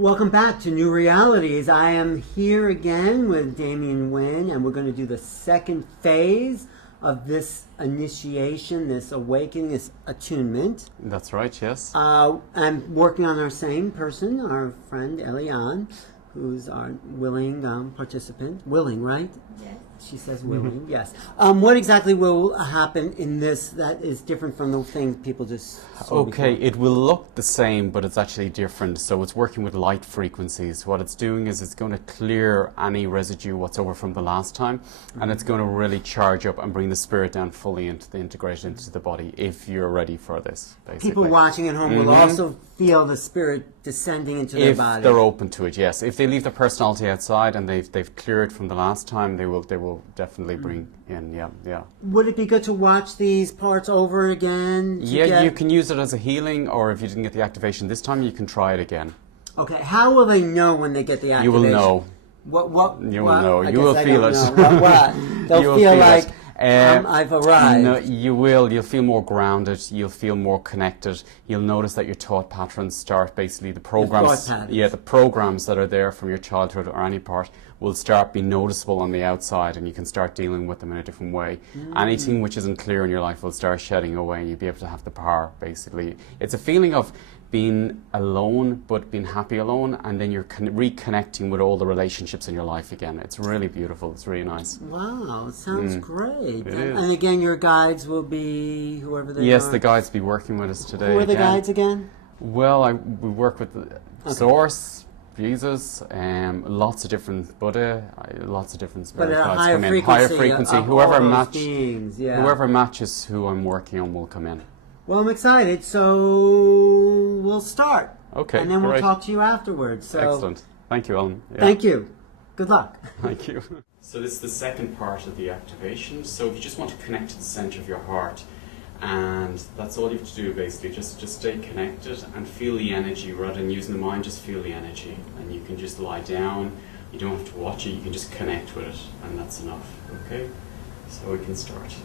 Welcome back to New Realities. I am here again with Damien Wynn, and we're going to do the second phase of this initiation, this awakening, this attunement. That's right, yes. I'm working on our same person, our friend Eliane, who's our willing participant. Willing, right? Yes. She says willing, yes. What exactly will happen in this that is different from the things people just saw Okay, before? it will look the same, but it's actually different. So it's working with light frequencies. What it's doing is it's going to clear any residue what's over from the last time, and it's going to really charge up and bring the spirit down fully into the integration into the body if you're ready for this, basically. People watching at home will also feel the spirit descending into their body. If they're open to it, yes. If they leave their personality outside and they've cleared from the last time, they will definitely bring in, yeah. Would it be good to watch these parts over again? Yeah, you can use it as a healing, or if you didn't get the activation this time, you can try it again. Okay, how will they know when they get the activation? You will know. What? You will know. You will feel it. What? They'll feel like I've arrived. No, you will. You'll feel more grounded. You'll feel more connected. You'll notice that your thought patterns start basically the programs. Yeah, the programs that are there from your childhood or any part will start being noticeable on the outside, and you can start dealing with them in a different way. Anything which isn't clear in your life will start shedding away, and you'll be able to have the power. Basically, it's a feeling of being alone, but being happy alone, and then you're reconnecting with all the relationships in your life again. It's really beautiful. It's really nice. Wow, it sounds great. It is. And again, your guides will be whoever they are. Yes, the guides will be working with us today. Who are the guides again? Well, we work with the Source, Jesus, lots of different Buddha, lots of different spirit guides come in. Higher frequency. Whoever matches who I'm working on will come in. Well, I'm excited, so we'll start. Okay, and then we'll great. talk to you afterwards. So Excellent. Thank you, Ellen. Yeah. Thank you. Good luck. Thank you. So this is the second part of the activation. So if you just want to connect to the center of your heart, and that's all you have to do basically, just stay connected and feel the energy rather than using the mind, just feel the energy. And you can just lie down, you don't have to watch it, you can just connect with it, and that's enough, okay? So we can start.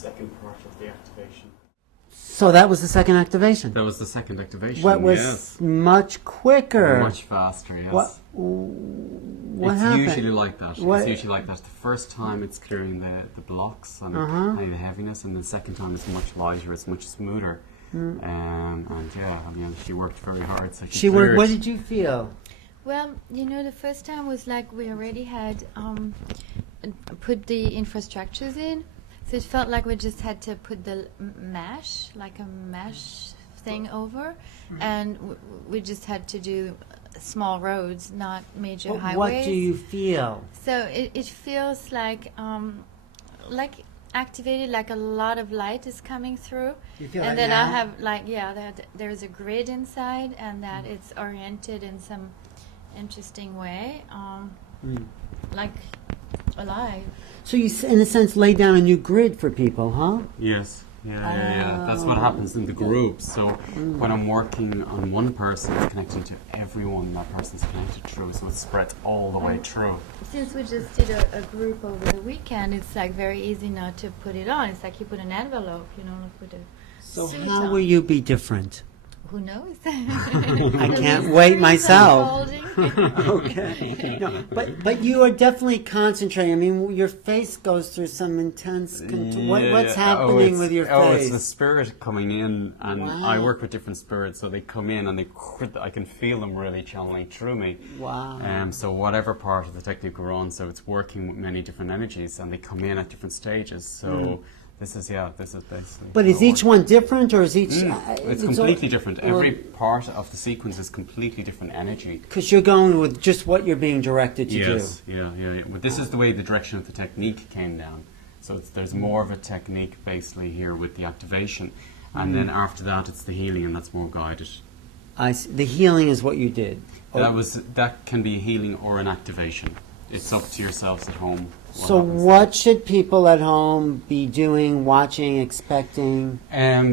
second part of the activation. So that was the second activation? That was the second activation, What was much quicker? Much faster, yes. What it's happened? Usually like that. It's usually like that. The first time it's clearing the blocks and any of the heaviness, and the second time it's much lighter, it's much smoother. And yeah, I mean, she worked very hard. So she worked. What did you feel? Well, you know, the first time was like we already had put the infrastructures in. So it felt like we just had to put the mesh, like a mesh thing over, and we just had to do small roads, not major highways. What do you feel? So it feels like activated, like a lot of light is coming through. You feel and that then now? I have that there's a grid inside, and that it's oriented in some interesting way, like alive. So you, in a sense, lay down a new grid for people, huh? Yes. Yeah. That's what happens in the group. So when I'm working on one person, it's connecting to everyone that person's connected through, so it spreads all the way through. Since we just did a group over the weekend, it's like very easy now to put it on. It's like you put an envelope, you know, with a So suit how on. will you be different? Who knows? I can't wait myself. Unfolding. Okay. No, but you are definitely concentrating. I mean, your face goes through some intense. What's happening with your face? Oh, it's the spirit coming in, and Wow. I work with different spirits, so they come in and I can feel them really channeling through me. Wow. So whatever part of the technique we're on, so it's working with many different energies, and they come in at different stages. So. This is basically. But is each one different, or is each? It's completely different. Every part of the sequence is completely different energy. Because you're going with just what you're being directed to do. Yes, yeah. But this is the way the direction of the technique came down. So there's more of a technique basically here with the activation, and then after that it's the healing, and that's more guided. The healing is what you did. That can be a healing or an activation. It's up to yourselves at home. So what should people at home be doing, watching, expecting?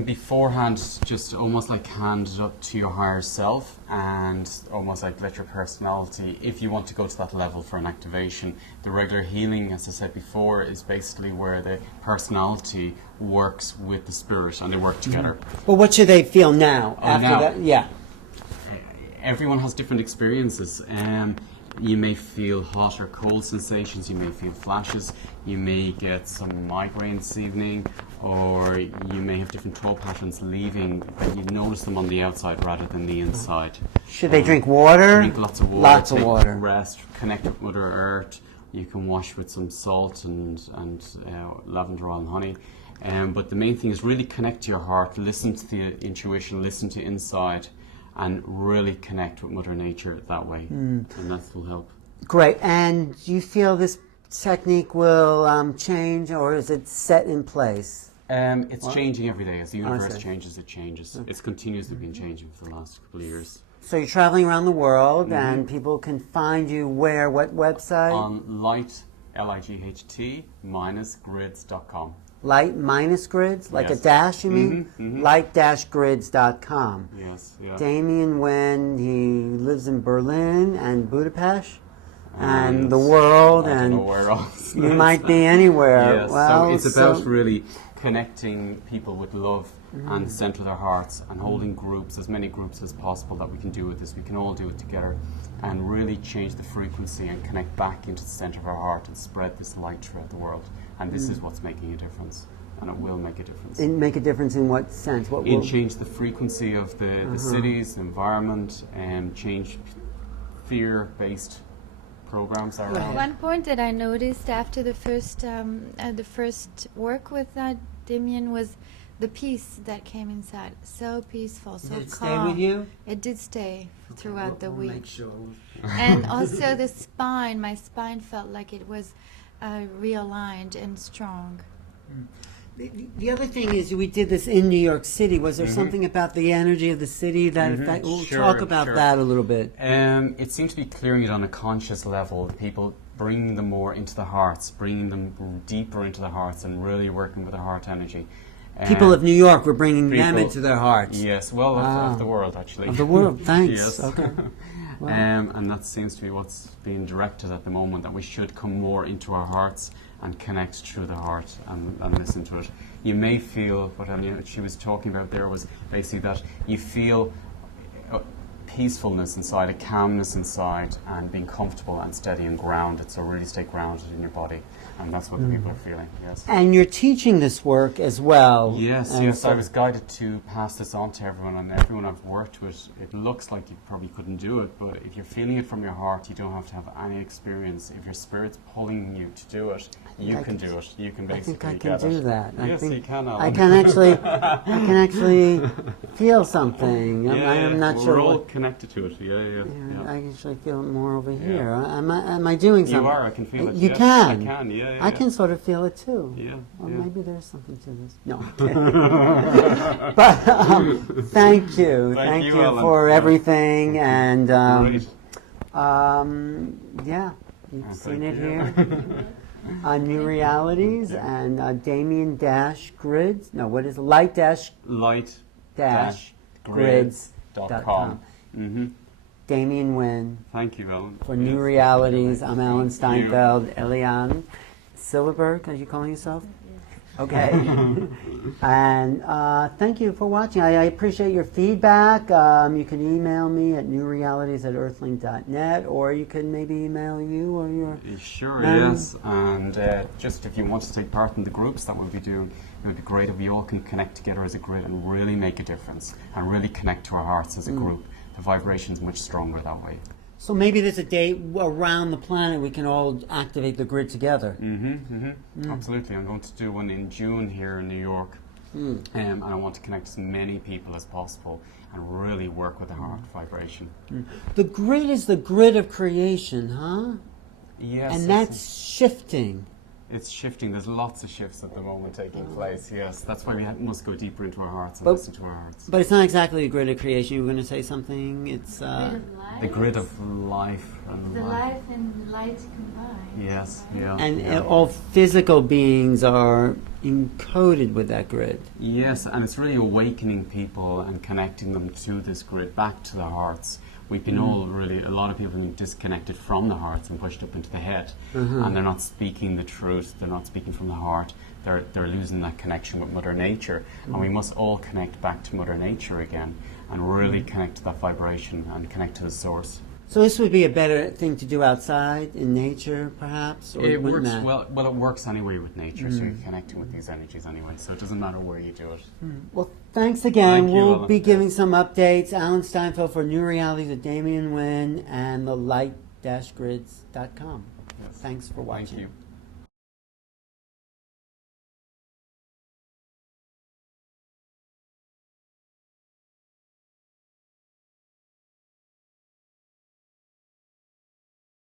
Beforehand, just almost like hand it up to your higher self, and almost like let your personality, if you want to go to that level for an activation. The regular healing, as I said before, is basically where the personality works with the spirit and they work together. Well, what should they feel now? After now. that? Yeah. Everyone has different experiences. You may feel hot or cold sensations, you may feel flashes, you may get some migraines this evening, or you may have different thought patterns leaving, but you notice them on the outside rather than the inside. Should they drink water? Drink lots of water. Lots of take water. Rest, connect with Mother Earth. You can wash with some salt and lavender oil and honey. But the main thing is really connect to your heart, listen to the intuition, listen to inside, and really connect with Mother Nature that way, and that will help. Great. And do you feel this technique will change, or is it set in place? It's changing every day. As the universe changes, it changes. It's continuously been changing for the last couple of years. So you're traveling around the world, and people can find you where? What website? On light, LIGHT, -grids.com. Light-grids, like Yes. a dash, you mean? Light-grids.com. Yes, yeah. Damien Wynn, he lives in Berlin and Budapest and the world, I don't and know where else. you might be anywhere. Yes, Well, so it's about really connecting people with love and the center of their hearts, and holding groups, as many groups as possible that we can do with this. We can all do it together and really change the frequency and connect back into the center of our heart and spread this light throughout the world. And this is what's making a difference, and it will make a difference. Make a difference in what sense? What will Change the frequency of the cities, the environment, and change fear-based programs around. One point that I noticed after the first work with Damien was the peace that came inside. So peaceful, so Did it calm. stay with you? It did stay throughout the We'll week. make sure. And also the spine, my spine felt like it was realigned and strong. The other thing is, we did this in New York City. Was there something about the energy of the city that affected? We'll talk about that a little bit. It seems to be clearing it on a conscious level. People bringing them more into the hearts, bringing them deeper into the hearts, and really working with the heart energy. People of New York were bringing them into their hearts. Yes, well, of the world, actually. Of the world, thanks. Yes. Okay. Wow. And that seems to be what's being directed at the moment, that we should come more into our hearts and connect through the heart and listen to it. You may feel, what she was talking about there was basically that you feel peacefulness inside, a calmness inside, and being comfortable and steady and grounded. So really stay grounded in your body, and that's what the people are feeling. Yes. And you're teaching this work as well. Yes, yes. I was guided to pass this on to everyone, and everyone I've worked with. It looks like you probably couldn't do it, but if you're feeling it from your heart, you don't have to have any experience. If your spirit's pulling you to do it, you can do it. You can basically get it. I think I can do that. Yes, you can. I can actually feel something. I'm not sure. We're all connected to it. Yeah. I actually feel it more over here. Am I doing something? You are. I can feel it. You yes, can. I can. Yeah. I can sort of feel it too. Yeah. Well, maybe there's something to this. No. But thank you. Thank you Ellen, for everything. And Great. yeah, you've seen it here. New Realities and Damien Grids. No, what is it? Light-Grids.com. Damien Wynn. Thank you, Ellen. For New Realities, I'm Alan Steinfeld. Eliane Silverberg, are you calling yourself? Okay. And thank you for watching. I appreciate your feedback. You can email me at newrealities@earthlink.net, or you can maybe email you or your... Sure, yes. And just if you want to take part in the groups that we'll be doing, it would be great if we all can connect together as a grid and really make a difference and really connect to our hearts as a group. The vibration's much stronger that way. So maybe there's a day around the planet we can all activate the grid together. Absolutely. I'm going to do one in June here in New York. And I want to connect as many people as possible and really work with the heart vibration. The grid is the grid of creation, huh? Yes. And that's shifting. It's shifting. There's lots of shifts at the moment taking place, yes. That's why we must go deeper into our hearts and listen to our hearts. But it's not exactly a grid of creation. You were going to say something? It's the grid of life. And the life and light combined. Yes, yeah. And all physical beings are encoded with that grid. Yes, and it's really awakening people and connecting them to this grid, back to their hearts. We've been all really, a lot of people have been disconnected from the hearts and pushed up into the head. And they're not speaking the truth, they're not speaking from the heart. They're losing that connection with Mother Nature. And we must all connect back to Mother Nature again and really connect to that vibration and connect to the source. So this would be a better thing to do outside, in nature, perhaps? Or it works well. Well, it works anyway with nature, so you're connecting with these energies anyway, so it doesn't matter where you do it. Well, thanks again. Thank you, we'll Alan. be giving some updates. Alan Steinfeld for New Realities with Damien Wynn and the light-grids.com. Yes. Thanks for watching. Thank you.